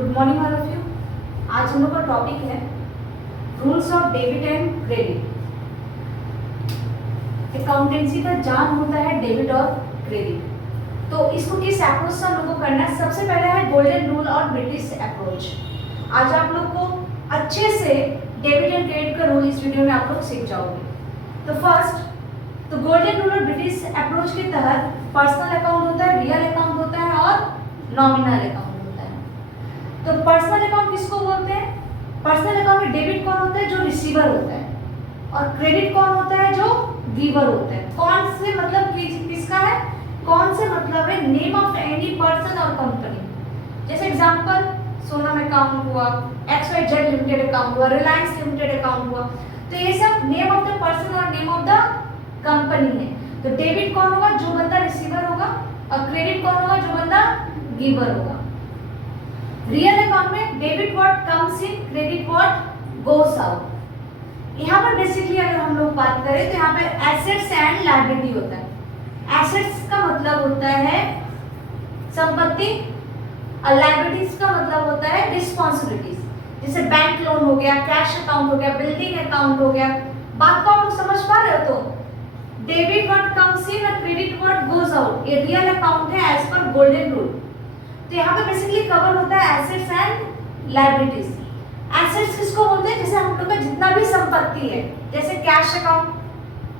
Good morning all of you. आज हम लोग का टॉपिक है rules of debit and credit. Accountancy का जान होता है डेबिट और क्रेडिट, तो इसको किस अप्रोच से हम लोग को करना है। सबसे पहले है गोल्डन रूल और ब्रिटिश अप्रोच। आज आप लोग को अच्छे से डेबिट एंड क्रेडिट का रूल इस वीडियो में आप लोग सीख जाओगे। तो फर्स्ट, तो गोल्डन रूल और ब्रिटिश अप्रोच के तहत पर्सनल अकाउंट होता है, रियल अकाउंट होता है और नॉमिनल अकाउंट होता है। तो पर्सनल अकाउंट किसको बोलते हैं? पर्सनल अकाउंट में डेबिट कौन होता है? जो रिसीवर होता है, और क्रेडिट कौन होता है? जो गिवर होता है। कौन से मतलब किसका है? कौन से मतलब है? नेम ऑफ एनी पर्सन और कंपनी। जैसे एग्जांपल सोनम अकाउंट हुआ, XYZ लिमिटेड अकाउंट हुआ, रिलायंस लिमिटेड अकाउंट हुआ, तो ये सब नेम ऑफ द पर्सन और नेम ऑफ द कंपनी है। तो डेबिट कौन होगा? जो बंदा रिसीवर होगा, और क्रेडिट कौन होगा? जो बंदा गिवर होगा। रियल अकाउंट में debit what comes in, credit what goes out. यहाँ पर बेसिकली अगर हम लोग बात करें तो यहाँ पे एसेट्स एंड लायबिलिटी होता है। एसेट्स का मतलब होता है संपत्ति, और लायबिलिटीज का मतलब होता है रिस्पॉन्सिबिलिटीज। जैसे बैंक लोन हो गया, कैश अकाउंट हो गया, बिल्डिंग अकाउंट हो गया। बात को आप लोग समझ पा रहे हो? तो डेबिट व्हाट कम्स इन और क्रेडिट व्हाट गोस आउट, ये रियल अकाउंट है एज पर गोल्डन रूल। तो यहाँ पे बेसिकली कवर होता है एसेट्स एंड लायबिलिटीज। एसेट्स किसको बोलते हैं? जैसे हम लोग का जितना भी संपत्ति है, जैसे cash account,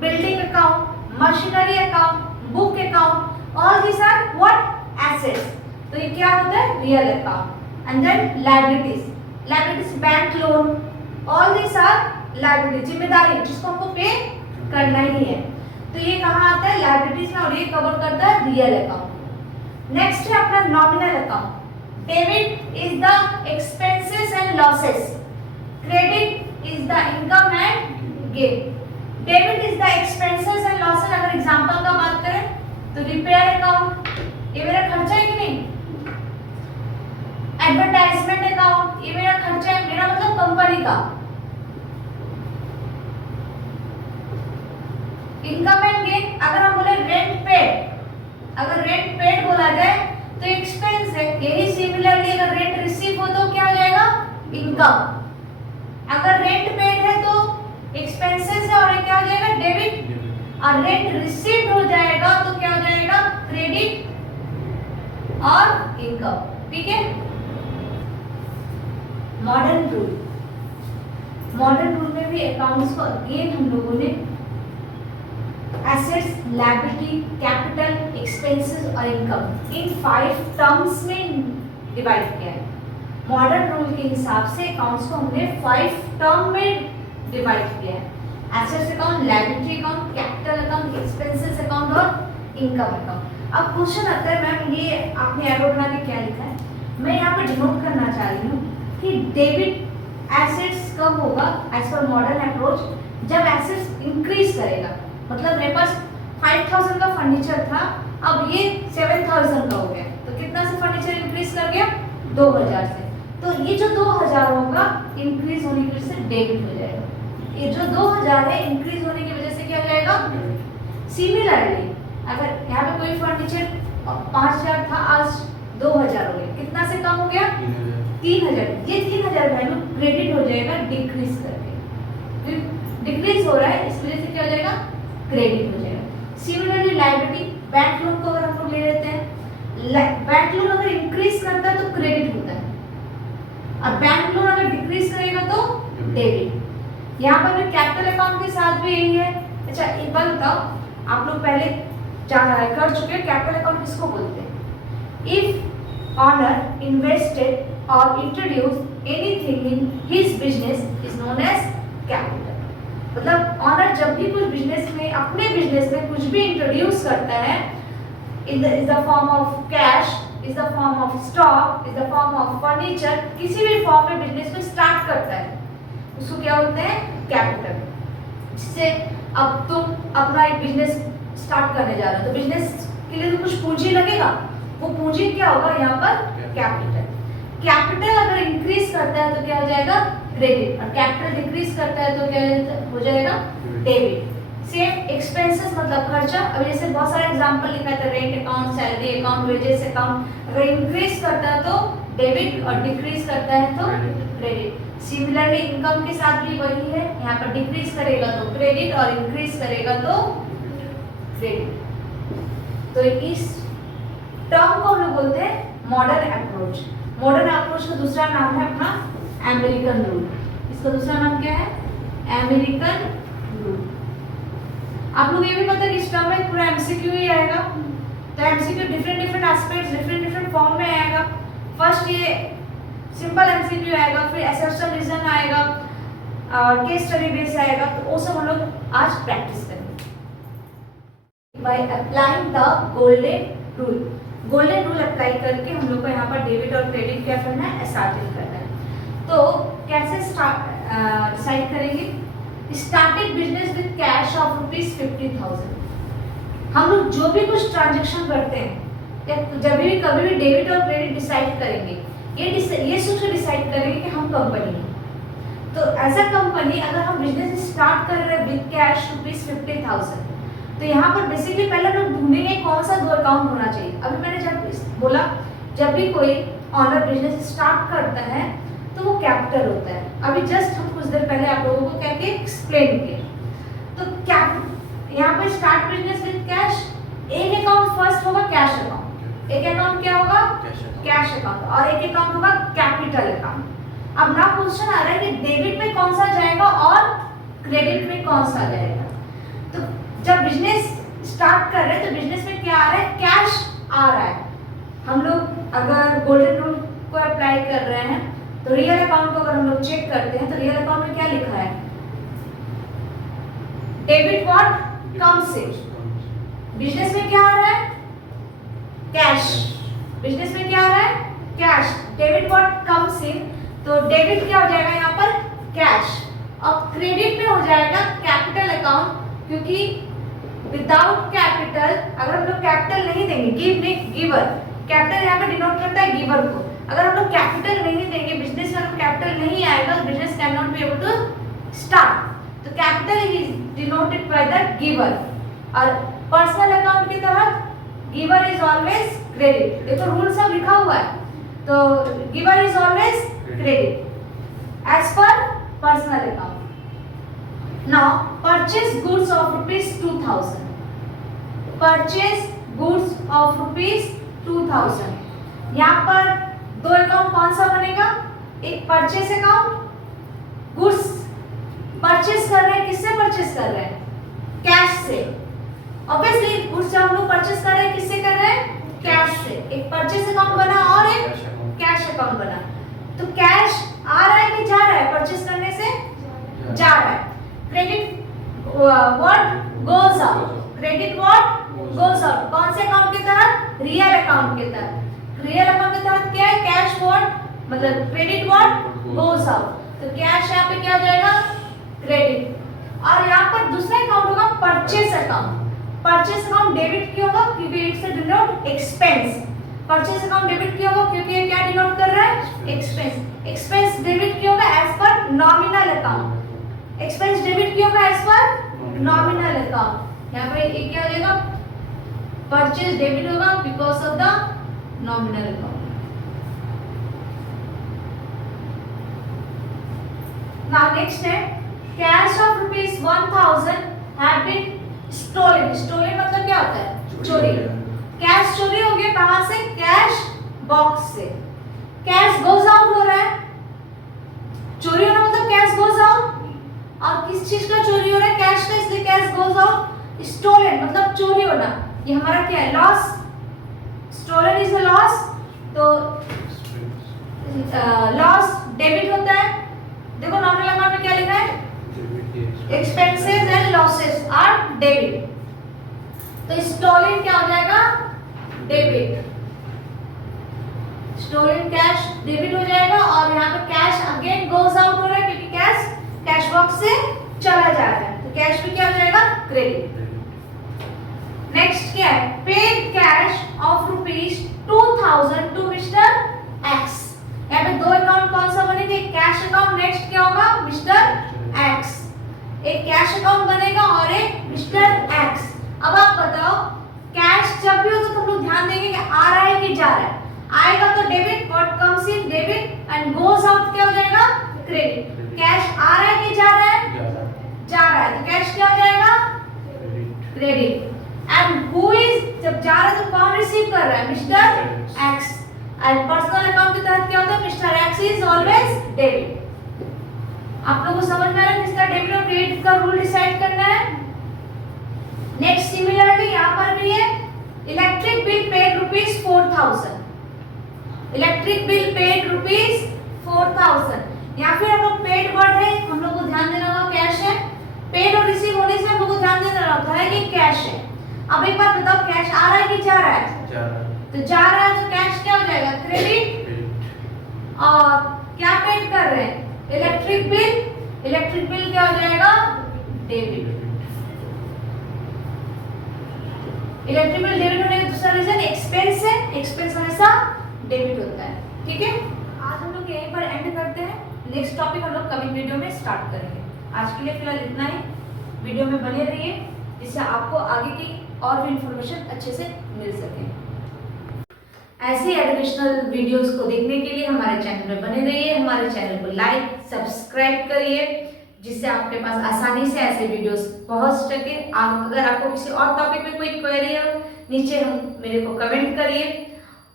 building account, machinery account, book account, all this are what assets. तो ये क्या होता है? Real account. And then liabilities, liabilities bank loan, all this are liability, जिम्मेदारी जिसको हमको पे करना ही है। तो ये कहाँ आता है? लायबिलिटीज में, और ये कवर करता है रियल अकाउंट। नेक्स्ट है अपना nominal account. Debit is the expenses and losses, credit is the income and gain. Debit is the expenses and losses. अगर एग्जांपल का बात करें तो रिपेयर अकाउंट, ये मेरा खर्चा है कि नहीं? एडवर्टाइजमेंट अकाउंट, ये मेरा खर्चा है, मेरा मतलब कंपनी का। इनकम एंड गेन, अगर हम बोले रेंट पेड, अगर रेंट पेड बोला जाए तो एक्सपेंस है। यही सिमिलरली अगर रेंट रिसीव हो तो क्या हो जाएगा? इनकम। अगर रेंट पेड है तो एक्सपेंसेस है, और ये क्या हो जाएगा? डेबिट। और रेंट रिसीव्ड हो जाएगा तो क्या हो जाएगा? क्रेडिट और इनकम। ठीक है। मॉडर्न रूल, मॉडर्न रूल में भी अकाउंट्स को अगेन हम लोगों ने एसेट्स, लायबिलिटी, कैपिटल, एक्सपेंसेस और इनकम इन 5 टर्म्स में डिवाइड किया है। मॉडर्न रूल के हिसाब से अकाउंट्स को हमने 5 टर्म में डिवाइड किया है। Assets account, liability account, capital account, expenses account और इनकम अकाउंट। अब क्वेश्चन आता है मैम ये आपने एरो बना के क्या लिखा है? मैं यहाँ पर डिनोट करना चाह रही हूँ कि डेबिट एसेट्स कब होगा एज पर मॉडर्न अप्रोच? जब एसेट्स इंक्रीज करेगा। मतलब मेरे पास 5000 का फर्नीचर था, अब ये 7000 का हो गया, तो कितना से फर्नीचर इंक्रीज कर गया? 2000 से। तो ये जो 2000 होगा इंक्रीज होने की वजह से डेबिट हो जाएगा। ये जो 2000 है इंक्रीज होने की वजह से क्या हो जाएगा? सिमिलरली अगर यहाँ पे कोई फर्नीचर 5000 था, आज 2000 हो गया, कितना से कम हो गया? 3000। ये 3000 वैल्यू क्रेडिट हो जाएगा डिक्रीज करके। डिक्रीज हो रहा है इस वजह से क्या हो जाएगा? क्रेडिट हो जाएगा। सिमिलरली लायबिलिटी, बैंक लोन को अगर हम लोग ले लेते हैं, बैंक लोन अगर इंक्रीज करता है तो क्रेडिट होता है, और बैंक लोन अगर डिक्रीज करेगा तो डेबिट। यहाँ पर भी कैपिटल अकाउंट के साथ भी यही है। अच्छा एक बात बताओ, आप लोग पहले कर चुके हैं कैपिटल अकाउंट किसको बोलते हैं? इफ ऑनर इन्वेस्टेड और introduce anything in his business is known as capital. मतलब ऑनर जब भी कुछ बिजनेस में, अपने बिजनेस में कुछ भी इंट्रोड्यूस करता है, is the form of cash, is the form of stock, is the form of furniture, किसी भी फॉर्म में बिजनेस को स्टार्ट करता है, उसको क्या बोलते हैं? कैपिटल। जिससे अब तुम अपना एक बिजनेस स्टार्ट करने जा रहे हो, तो बिजनेस के लिए तो कुछ पूंजी लगेगा, वो पूंजी क्या होगा? यहाँ पर कैपिटल। कैपिटल अगर इंक्रीज करता है तो क्या हो जाएगा? क्रेडिट। और कैपिटल डिक्रीज करता है तो क्या हो जाएगा? डेबिट। सेम एक्सपेंसेस मतलब खर्चा, अभी जैसे बहुत सारे एग्जांपल लिखा था, rent account, salary account, wages account, अगर इंक्रीज करता है तो डेबिट और डिक्रीज करता है तो क्रेडिट। सिमिलरली इनकम के साथ भी वही है, यहाँ पर डिक्रीज करेगा तो क्रेडिट और इंक्रीज करेगा तो क्रेडिट। तो इस टर्म को हम लोग बोलते हैं मॉडर्न अप्रोच। मॉडर्न अप्रोच का दूसरा नाम है अपना अमेरिकन रूल। इसका दूसरा नाम क्या है? American rule. आप लोग ये भी पता है कि इस टर्म में पूरा एमसीक्यू ही आएगा, तो MCQ different different aspects different different form में आएगा। फर्स्ट ये सिंपल एमसीक्यू आएगा, फिर एसर्शन रीजन आएगा और केस स्टडी बेस आएगा, तो वो सब हम लोग आज प्रैक्टिस करेंगे। By applying the golden rule, golden rule apply करके हम लोग को यहाँ पर डेबिट और क्रेडिट क्या करना है? एस्टाब्लिश करना है। तो कैसे डिसाइड करेंगे? Started business with cash of ₹50,000। हम लोग जो भी कुछ ट्रांजेक्शन करते हैं या जब भी कभी भी डेबिट और क्रेडिट डिसाइड करेंगे, ये सोच कर डिसाइड करेंगे कि हम कंपनी हैं। तो एज अ कंपनी अगर हम बिजनेस स्टार्ट कर रहे हैं विद कैश ₹50,000, तो यहाँ पर बेसिकली पहले हम लोग ढूंढेंगे कौन सा दो अकाउंट होना चाहिए। अभी मैंने जब बोला जब भी कोई ऑनर बिजनेस स्टार्ट करता है तो वो कैपिटल होता है। अभी जस्ट हम कुछ देर पहले आप लोगों को क्या के एक्सप्लेन किया। तो क्या यहाँ पे स्टार्ट बिजनेस विद कैश, एक अकाउंट फर्स्ट होगा कैश अकाउंट, एक अकाउंट क्या होगा? कैश अकाउंट, और एक अकाउंट होगा कैपिटल अकाउंट। अब ना क्वेश्चन आ रहा है कि डेबिट में कौन सा जाएगा और क्रेडिट में कौन सा जाएगा। तो जब बिजनेस स्टार्ट कर रहे हैं तो बिजनेस में क्या आ रहा है? कैश आ रहा है। हम लोग अगर गोल्डन रूल को अप्लाई कर रहे हैं तो रियल अकाउंट को अगर हम लोग चेक करते हैं तो रियल अकाउंट में क्या लिखा है? Debit what comes in. Business में क्या आ रहा है? कैश। बिजनेस में क्या आ रहा है? Cash. Debit what comes in, तो डेबिट क्या हो जाएगा यहाँ पर? कैश। और क्रेडिट में हो जाएगा कैपिटल अकाउंट, क्योंकि विदाउट कैपिटल अगर हम लोग कैपिटल नहीं देंगे, गिवर, कैपिटल यहाँ पे डिनोट करता है गिवर को। अगर हम लोग कैपिटल नहीं देंगे बिजनेस में, अगर कैपिटल नहीं आएगा तो business can not be able to start. तो capital is denoted by the giver. और पर्सनल अकाउंट की तरह गिवर इज ऑलवेज क्रेडिट। देखो रूल सब लिखा हुआ है, तो giver is always credit as per personal account. Now purchase goods of ₹2,000, purchase goods of ₹2,000। यहाँ पर दो अकाउंट कौन सा बनेगा? एक परचेस अकाउंट, गुड्स परचेस कर रहे हैं, किससे परचेस कर रहे हैं? कैश से। ऑब्वियसली गुड्स जब हम लोग परचेस कर रहे हैं किससे कर रहे हैं? कैश से। एक परचेस अकाउंट बना और एक कैश अकाउंट बना। तो कैश आ रहा है कि जा रहा है? परचेस करने से जा रहा है। Credit what goes out, credit what goes out. कौन से अकाउंट की तरह? रियल अकाउंट की तरह। रियल अकाउंट के तहत क्या है? कैश व्हाट मतलब क्रेडिट व्हाट गोज आउट। तो कैश यहाँ पे क्या हो जाएगा? क्रेडिट। और यहाँ पर दूसरा अकाउंट होगा purchase account. Purchase account debit क्यों होगा? क्योंकि it's denote expense. Purchase account debit क्यों होगा? क्योंकि ये क्या डिनोट कर रहा है? एक्सपेंस। एक्सपेंस डेबिट क्यों होगा? As per nominal account. Expense debit क्यों होगा? As per nominal account. यहाँ पे ये क्या हो जाएगा? परचेस डेबिट होगा because of the nominal account. Now next है cash of ₹1,000 have been stolen. Stolen मतलब क्या होता है? चोरी। कैश चोरी हो गया, कहां से? कैश बॉक्स से। कैश गोज आउट हो रहा है। चोरी होना मतलब कैश गोज आउट। और किस चीज का चोरी हो रहा है? कैश का, इसलिए कैश गोज आउट। स्टोलन मतलब चोरी होना, ये हमारा क्या है? Loss. Stolen is a loss, तो लॉस डेबिट होता है। देखो नॉमिनल अकाउंट में क्या लिखा है? Expenses and losses are debit. तो स्टोलन क्या हो जाएगा? डेबिट। स्टोलन कैश डेबिट हो जाएगा और यहाँ पे कैश अगेन गोज आउट हो रहा है क्योंकि कैश कैश बॉक्स से चला जा रहा है, तो कैश भी क्या हो जाएगा? क्रेडिट। नेक्स्ट क्या है? Paid cash of ₹2,000 to mister X. यहाँ पे दो अकाउंट कौन सा बनेगा? कैश अकाउंट, नेक्स्ट क्या होगा? Mister x. एक कैश अकाउंट बनेगा और एक एंड गोज आउट क्या हो जाएगा? क्रेडिट। कैश आ रहा है कि जा रहा है? जा रहा है, तो कैश क्या हो जाएगा? क्रेडिट। एंड हु इज, जब जा रहा है तो कौन रिसीव कर रहा है? Mister x. And personal account के तहत क्या होता है? Mister x is always debit. आप लोगों को समझ में आ रहा है किसका डेबिट और क्रेडिट का रूल डिसाइड करना है? नेक्स्ट सिमिलरली यहाँ पर भी है, electric bill paid ₹4000। Electric bill paid ₹4000। या फिर हम लोग पेड वर्ड है, हम लोग को ध्यान देना होगा कैश है। पेड और रिसीव होने से हम लोग को ध्यान देना होता है कि कैश है। अब एक बार बताओ, कैश आ रहा है कि जा रहा है? जा रहा है। तो जा रहा है तो कैश क्या हो जाएगा? क्रेडिट। और क्या पेड कर रहे हैं? Electric bill. इलेक्ट्रिक बिल क्या हो जाएगा? डेबिट। इलेक्ट्रिक बिल डेबिट होने का दूसरा रीजन एक्सपेंस है। एक्सपेंस हमेशा डेबिट होता है। ठीक है, आज हम लोग यहीं पर एंड करते हैं। नेक्स्ट टॉपिक हम लोग कमिंग वीडियो में स्टार्ट करेंगे। आज के लिए फिलहाल इतना ही। वीडियो में बने रहिए जिससे आपको आगे की और भी इंफॉर्मेशन अच्छे से मिल सके। ऐसे एजुकेशनल वीडियोस को देखने के लिए हमारे चैनल में बने रहिए। हमारे चैनल को लाइक सब्सक्राइब करिए जिससे आपके पास आसानी से ऐसे वीडियोस पहुंच सके। अगर आपको किसी और टॉपिक में कोई क्वेरी हो, नीचे मेरे को कमेंट करिए।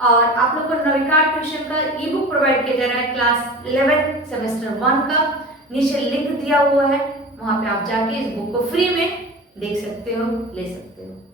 और आप लोग को नविका ट्यूशन का ई बुक प्रोवाइड किया जा रहा है क्लास 11 सेमेस्टर 1 का। नीचे लिंक दिया हुआ है, वहां पे आप जाके इस बुक को फ्री में देख सकते हो, ले सकते हो।